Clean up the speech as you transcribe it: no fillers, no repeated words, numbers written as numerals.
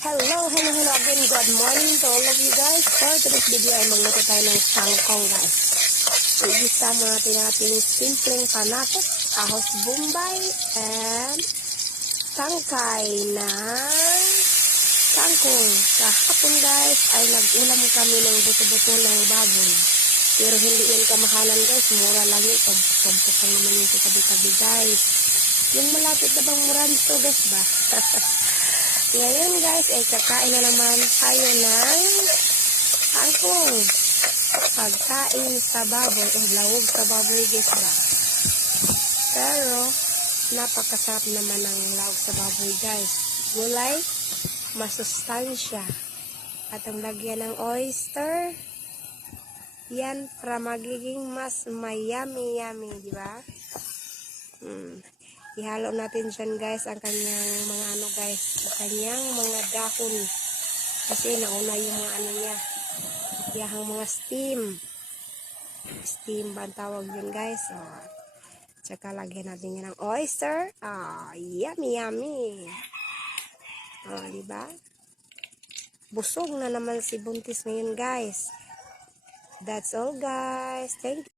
Hello again. Good morning to all of you guys. For today's video ay magluto tayo ng sangkong guys. Igisa mo natin ang ating simpleng panakot, ahos bombay, and tangkay ng sangkong. Kahapon guys ay nag-ulam kami ng buto-buto ng baboy. Pero hindi yun kamahalan guys. Mura lang yun. Pampok lang naman yun sa tabi-tabi guys. Yung malapit na bang muranto guys ba? Ngayon guys, ay kakain na naman tayo ng sangkong. Pagkain sa baboy, o lawog sa baboy guys ba. Pero, napakasarap naman ng lawog sa baboy guys. Gulay, masustansya. At ang lagyan ng oyster, yan para magiging mas yummy, di ba? Ihalo natin dyan guys ang kanyang mga ang kanyang mga dahon. Kasi nauna yung mga niya. Yung mga steam. Steam ba ang tawag yun guys? Tsaka lagyan natin yan ng oyster. Yummy. Diba? Busog na naman si Buntis ngayon guys. That's all guys. Thank you.